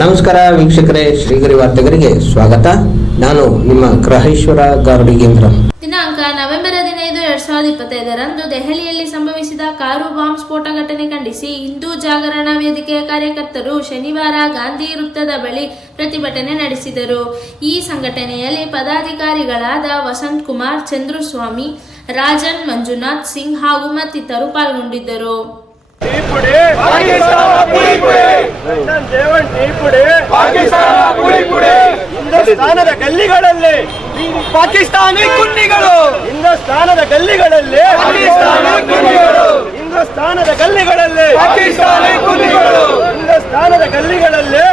ನಮಸ್ಕಾರ ವೀಕ್ಷಕರೇ ಶ್ರೀಗರಿ ವಾರ್ತೆಗರಿಗೆ ಸ್ವಾಗತ. ನಾನು ನಿಮ್ಮ ಗ್ರಹೇಶ್ವರ ಗಾರುಡಿಗೇಂದ್ರ ದಿನಾಂಕ ನವೆಂಬರ್ ಹದಿನೈದು ಎರಡ್ ಸಾವಿರದ ಇಪ್ಪತ್ತೈದರಂದು ದೆಹಲಿಯಲ್ಲಿ ಸಂಭವಿಸಿದ ಕಾರು ಬಾಂಬ್ ಸ್ಫೋಟ ಘಟನೆ ಖಂಡಿಸಿ ಹಿಂದೂ ಜಾಗರಣ ವೇದಿಕೆಯ ಕಾರ್ಯಕರ್ತರು ಶನಿವಾರ ಗಾಂಧಿ ವೃತ್ತದ ಬಳಿ ಪ್ರತಿಭಟನೆ ನಡೆಸಿದರು. ಈ ಸಂಘಟನೆಯಲ್ಲಿ ಪದಾಧಿಕಾರಿಗಳಾದ ವಸಂತ್ ಕುಮಾರ್ ಚಂದ್ರಸ್ವಾಮಿ ರಾಜನ್ ಮಂಜುನಾಥ್ ಸಿಂಗ್ ಹಾಗೂ ಮತ್ತಿತರರು ಪಾಲ್ಗೊಂಡಿದ್ದರು. ಹಿಂದೂಸ್ತಾನದ ಗಲ್ಲಿಗಳಲ್ಲಿ ಪಾಕಿಸ್ತಾನಿ ಕುಂಡಿಗಳು ಹಿಂದೂಸ್ತಾನದ ಗಲ್ಲಿಗಳಲ್ಲಿ ಹಿಂದೂಸ್ತಾನದ ಗಲ್ಲಿಗಳಲ್ಲಿ ಪಾಕಿಸ್ತಾನಿ ಕುಂಡಿಗಳು ಹಿಂದೂಸ್ತಾನದ ಗಲ್ಲಿಗಳಲ್ಲಿ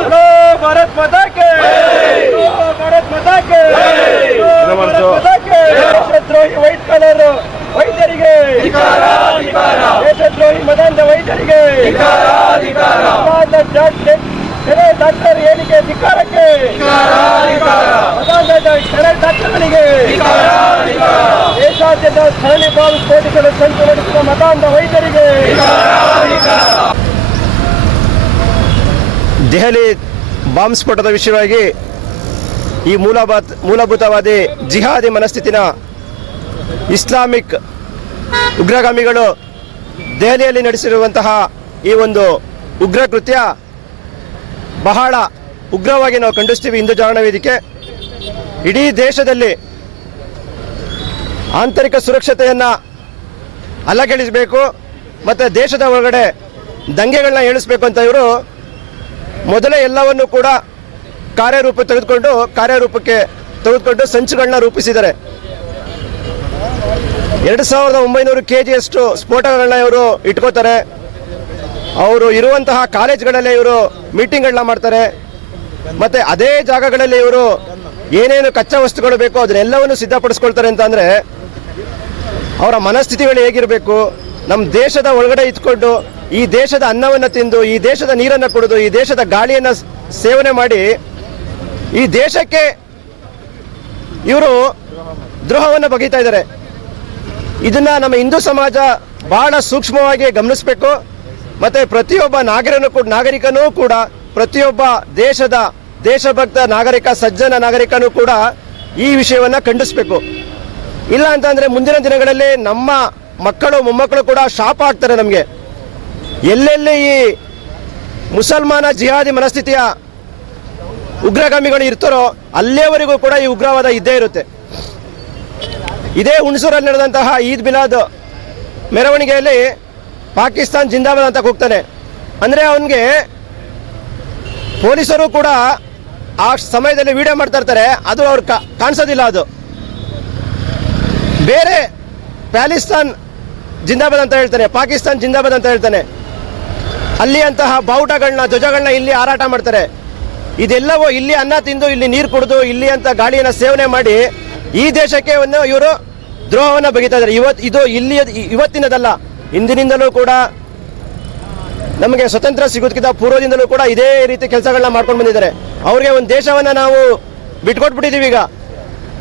ಹಲೋ ಭಾರತ್ ಮಾತಾ ಕೆ ಹಲೋ ಭಾರತ್ ಮಾತಾ ಕೆ ಹಲೋ ಭಾರತ್ ಮಾತಾ ಕೆ ದೇಶದ್ರೋಹಿ ವೈಟ್ ಕಲರ್ ವೈದ್ಯರಿಗೆ ದೇಶದ್ರೋಹಿ ಮದಾಂಧ ವೈದ್ಯರಿಗೆ ಡಾಕ್ಟರ್ ಕೆರೆ ಡಾಕ್ಟರ್ ಏನಿಗೆ ಧಿಕ್ಕಾರಕ್ಕೆ? ಮದಾಂಧ ಕೆರೆ ಡಾಕ್ಟರ್ಗಳಿಗೆ ದೇಶಾದ್ಯಂತ ಸರಣಿ ಬಾಂಬ್ ಸ್ಫೋಟಿಸಲು ಸಂಚು ನಡೆಸಿದ ಮತಾಂಧ ವೈದ್ಯರಿಗೆ ದೆಹಲಿ ಬಾಂಬ್ ಸ್ಫೋಟದ ವಿಷಯವಾಗಿ ಈ ಮೂಲಭೂತ ಮೂಲಭೂತವಾದಿ ಜಿಹಾದಿ ಮನಸ್ಥಿತಿನ ಇಸ್ಲಾಮಿಕ್ ಉಗ್ರಗಾಮಿಗಳು ದೆಹಲಿಯಲ್ಲಿ ನಡೆಸಿರುವಂತಹ ಈ ಒಂದು ಉಗ್ರ ಕೃತ್ಯ ಬಹಳ ಉಗ್ರವಾಗಿ ನಾವು ಖಂಡಿಸ್ತೀವಿ ಹಿಂದೂ ಜಾಗರಣ ವೇದಿಕೆ. ಇಡೀ ದೇಶದಲ್ಲಿ ಆಂತರಿಕ ಸುರಕ್ಷತೆಯನ್ನು ಅಲ್ಲಗೆಳಿಸಬೇಕು ಮತ್ತು ದೇಶದ ಒಳಗಡೆ ದಂಗೆಗಳನ್ನ ಏಳಿಸಬೇಕು ಅಂತ ಇವರು ಮೊದಲೇ ಎಲ್ಲವನ್ನು ಕೂಡ ಕಾರ್ಯರೂಪ ತೆಗೆದುಕೊಂಡು, ಕಾರ್ಯರೂಪಕ್ಕೆ ತೆಗೆದುಕೊಂಡು ಸಂಚುಗಳನ್ನ ರೂಪಿಸಿದ್ದಾರೆ. ಎರಡು ಸಾವಿರದ ಒಂಬೈನೂರು ಕೆ ಜಿಯಷ್ಟು ಸ್ಫೋಟಗಳನ್ನ ಇವರು ಇಟ್ಕೋತಾರೆ. ಅವರು ಇರುವಂತಹ ಕಾಲೇಜ್ಗಳಲ್ಲೇ ಇವರು ಮೀಟಿಂಗ್ಗಳನ್ನ ಮಾಡ್ತಾರೆ. ಮತ್ತು ಅದೇ ಜಾಗಗಳಲ್ಲಿ ಇವರು ಏನೇನು ಕಚ್ಚಾ ವಸ್ತುಗಳು ಬೇಕೋ ಅದನ್ನೆಲ್ಲವನ್ನು ಸಿದ್ಧಪಡಿಸ್ಕೊಳ್ತಾರೆ ಅಂತ ಅಂದರೆ ಅವರ ಮನಸ್ಥಿತಿಗಳು ಹೇಗಿರಬೇಕು ನಮ್ಮ ದೇಶದ ಒಳಗಡೆ ಇದ್ಕೊಂಡು ಈ ದೇಶದ ಅನ್ನವನ್ನು ತಿಂದು, ಈ ದೇಶದ ನೀರನ್ನು ಕುಡಿದು, ಈ ದೇಶದ ಗಾಳಿಯನ್ನು ಸೇವನೆ ಮಾಡಿ ಈ ದೇಶಕ್ಕೆ ಇವರು ದ್ರೋಹವನ್ನು ಬಗೀತಾ ಇದ್ದಾರೆ. ಇದನ್ನ ನಮ್ಮ ಹಿಂದೂ ಸಮಾಜ ಬಹಳ ಸೂಕ್ಷ್ಮವಾಗಿ ಗಮನಿಸಬೇಕು. ಮತ್ತೆ ಪ್ರತಿಯೊಬ್ಬ ನಾಗರಿಕನು ಕೂಡ ನಾಗರಿಕನೂ ಕೂಡ ಪ್ರತಿಯೊಬ್ಬ ದೇಶದ ದೇಶಭಕ್ತ ನಾಗರಿಕ, ಸಜ್ಜನ ನಾಗರಿಕನೂ ಕೂಡ ಈ ವಿಷಯವನ್ನ ಖಂಡಿಸಬೇಕು. ಇಲ್ಲ ಅಂತಂದರೆ ಮುಂದಿನ ದಿನಗಳಲ್ಲಿ ನಮ್ಮ ಮಕ್ಕಳು, ಮೊಮ್ಮಕ್ಕಳು ಕೂಡ ಶಾಪ ಆಗ್ತಾರೆ ನಮಗೆ. ಎಲ್ಲೆಲ್ಲಿ ಈ ಮುಸಲ್ಮಾನ ಜಿಹಾದಿ ಮನಸ್ಥಿತಿಯ ಉಗ್ರಗಾಮಿಗಳು ಇರ್ತಾರೋ ಅಲ್ಲಿಯವರೆಗೂ ಕೂಡ ಈ ಉಗ್ರವಾದ ಇದ್ದೇ ಇರುತ್ತೆ. ಇದೇ ಹುಣಸೂರಲ್ಲಿ ನಡೆದಂತಹ ಈದ್ ಮಿಲಾದ್ ಮೆರವಣಿಗೆಯಲ್ಲಿ ಪಾಕಿಸ್ತಾನ್ ಜಿಂದಾಬಾದ್ ಅಂತ ಕೂಗ್ತಾನೆ. ಅಂದರೆ ಅವನಿಗೆ ಪೊಲೀಸರು ಕೂಡ ಆ ಸಮಯದಲ್ಲಿ ವಿಡಿಯೋ ಮಾಡ್ತಾ ಇರ್ತಾರೆ. ಅದು ಅವ್ರು ಕಾಣಿಸೋದಿಲ್ಲ ಅದು. ಬೇರೆ ಪ್ಯಾಲಿಸ್ತಾನ್ ಜಿಂದಾಬಾದ್ ಅಂತ ಹೇಳ್ತಾನೆ, ಪಾಕಿಸ್ತಾನ್ ಜಿಂದಾಬಾದ್ ಅಂತ ಹೇಳ್ತಾನೆ. ಅಲ್ಲಿ ಅಂತಹ ಬಾವುಟಗಳನ್ನ, ಧ್ವಜಗಳನ್ನ ಇಲ್ಲಿ ಹಾರಾಟ ಮಾಡ್ತಾರೆ. ಇದೆಲ್ಲವೂ ಇಲ್ಲಿ ಅನ್ನ ತಿಂದು, ಇಲ್ಲಿ ನೀರು ಕುಡಿದು, ಇಲ್ಲಿ ಅಂತ ಗಾಳಿಯನ್ನು ಸೇವನೆ ಮಾಡಿ ಈ ದೇಶಕ್ಕೆ ಒಂದು ಇವರು ದ್ರೋಹವನ್ನು ಬಗಿತಾ ಇದ್ದಾರೆ. ಇವತ್ತು ಇದು ಇಲ್ಲಿ ಇವತ್ತಿನದಲ್ಲ. ಇಂದಿನಿಂದಲೂ ಕೂಡ ನಮಗೆ ಸ್ವತಂತ್ರ ಸಿಗೋದಕ್ಕಿಂತ ಪೂರ್ವದಿಂದಲೂ ಕೂಡ ಇದೇ ರೀತಿ ಕೆಲಸಗಳನ್ನ ಮಾಡ್ಕೊಂಡು ಬಂದಿದ್ದಾರೆ. ಅವ್ರಿಗೆ ಒಂದು ದೇಶವನ್ನು ನಾವು ಬಿಟ್ಕೊಟ್ಬಿಟ್ಟಿದ್ದೀವಿ ಈಗ.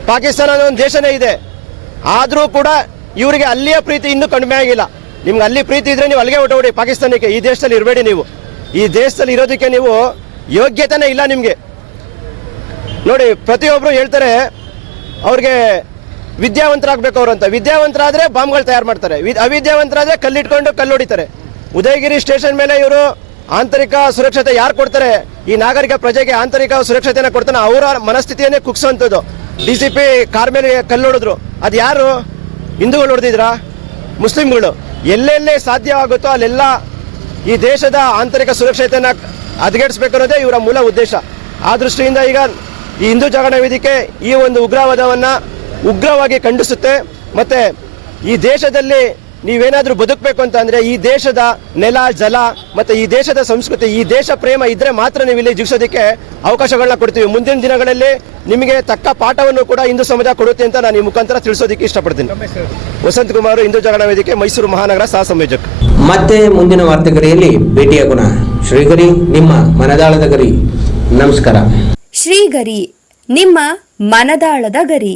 ಪಾಕಿಸ್ತಾನ ಒಂದು ದೇಶನೇ ಇದೆ. ಆದರೂ ಕೂಡ ಇವರಿಗೆ ಅಲ್ಲಿಯ ಪ್ರೀತಿ ಇನ್ನೂ ಕಡಿಮೆ ಆಗಿಲ್ಲ. ನಿಮ್ಗೆ ಅಲ್ಲಿ ಪ್ರೀತಿ ಇದ್ರೆ ನೀವು ಅಲ್ಲಿಗೆ ಹೊಟ್ಟೋಡಿ ಪಾಕಿಸ್ತಾನಕ್ಕೆ ಈ ದೇಶದಲ್ಲಿ ಇರಬೇಡಿ ನೀವು. ಈ ದೇಶದಲ್ಲಿ ಇರೋದಕ್ಕೆ ನೀವು ಯೋಗ್ಯತೆನೇ ಇಲ್ಲ ನಿಮಗೆ. ನೋಡಿ ಪ್ರತಿಯೊಬ್ಬರು ಹೇಳ್ತಾರೆ, ಅವ್ರಿಗೆ ವಿದ್ಯಾವಂತರಾಗಬೇಕು ಅವರು ಅಂತ ವಿದ್ಯಾವಂತರಾದರೆ ಬಾಂಬ್ಗಳು ತಯಾರು ಮಾಡ್ತಾರೆ. ಅವಿದ್ಯಾವಂತರಾದ್ರೆ ಕಲ್ಲಿಟ್ಕೊಂಡು ಕಲ್ಲು ಹೊಡಿತಾರೆ ಉದಯಗಿರಿ ಸ್ಟೇಷನ್ ಮೇಲೆ ಇವರು ಆಂತರಿಕ ಸುರಕ್ಷತೆ ಯಾರು ಕೊಡ್ತಾರೆ? ಈ ನಾಗರಿಕ ಪ್ರಜೆಗೆ ಆಂತರಿಕ ಸುರಕ್ಷತೆಯನ್ನು ಕೊಡ್ತಾನೆ. ಅವರ ಮನಸ್ಥಿತಿಯನ್ನೇ ಕುಗ್ಸುವಂಥದ್ದು ಡಿ ಸಿ ಪಿ ಕಾರ್ ಮೇಲೆ ಕಲ್ಲು ಹೊಡೆದ್ರು ಅದು ಯಾರು? ಹಿಂದೂಗಳು ಹೊಡೆದಿದ್ರಾ? ಮುಸ್ಲಿಮ್ಗಳು ಎಲ್ಲೆಲ್ಲೇ ಸಾಧ್ಯವಾಗುತ್ತೋ ಅಲ್ಲೆಲ್ಲ ಈ ದೇಶದ ಆಂತರಿಕ ಸುರಕ್ಷತೆಯನ್ನು ಅನ್ನೋದೇ ಇವರ ಮೂಲ ಉದ್ದೇಶ. ಆ ದೃಷ್ಟಿಯಿಂದ ಈಗ ಈ ಹಿಂದೂ ಜಾಗರಣ ವೇದಿಕೆ ಈ ಒಂದು ಉಗ್ರವಾದವನ್ನು ಉಗ್ರವಾಗಿ ಖಂಡಿಸುತ್ತೆ. ಮತ್ತೆ ಈ ದೇಶದಲ್ಲಿ ನೀವೇನಾದರೂ ಬದುಕಬೇಕು ಅಂತ ಅಂದ್ರೆ ಈ ದೇಶದ ನೆಲ ಜಲ ಮತ್ತೆ ಈ ದೇಶದ ಸಂಸ್ಕೃತಿ ಈ ದೇಶ ಪ್ರೇಮ ಇದ್ರೆ ಮಾತ್ರ ನೀವು ಇಲ್ಲಿ ಜೀವಿಸೋದಕ್ಕೆ ಅವಕಾಶಗಳನ್ನ ಕೊಡ್ತೀವಿ. ಮುಂದಿನ ದಿನಗಳಲ್ಲಿ ನಿಮಗೆ ತಕ್ಕ ಪಾಠವನ್ನು ಕೂಡ ಹಿಂದೂ ಸಮಾಜ ಕೊಡುತ್ತೆ ಅಂತ ನಾನು ಈ ಮುಖಾಂತರ ತಿಳಿಸೋದಕ್ಕೆ ಇಷ್ಟಪಡ್ತೀನಿ. ವಸಂತ್ ಕುಮಾರ್ ಹಿಂದೂ ಜಾಗರಣ ವೇದಿಕೆ ಮೈಸೂರು ಮಹಾನಗರ ಸಹ ಸಂಯೋಜಕ ಮತ್ತೆ ಮುಂದಿನ ವಾರ್ತೆಗರಿಯಲ್ಲಿ ಭೇಟಿಯಾಗೋಣ ಶ್ರೀಗರಿ ನಿಮ್ಮ ಮನದಾಳದ ಗರಿ. ನಮಸ್ಕಾರ. ಶ್ರೀಗರಿ ನಿಮ್ಮ ಮನದಾಳದ ಗರಿ.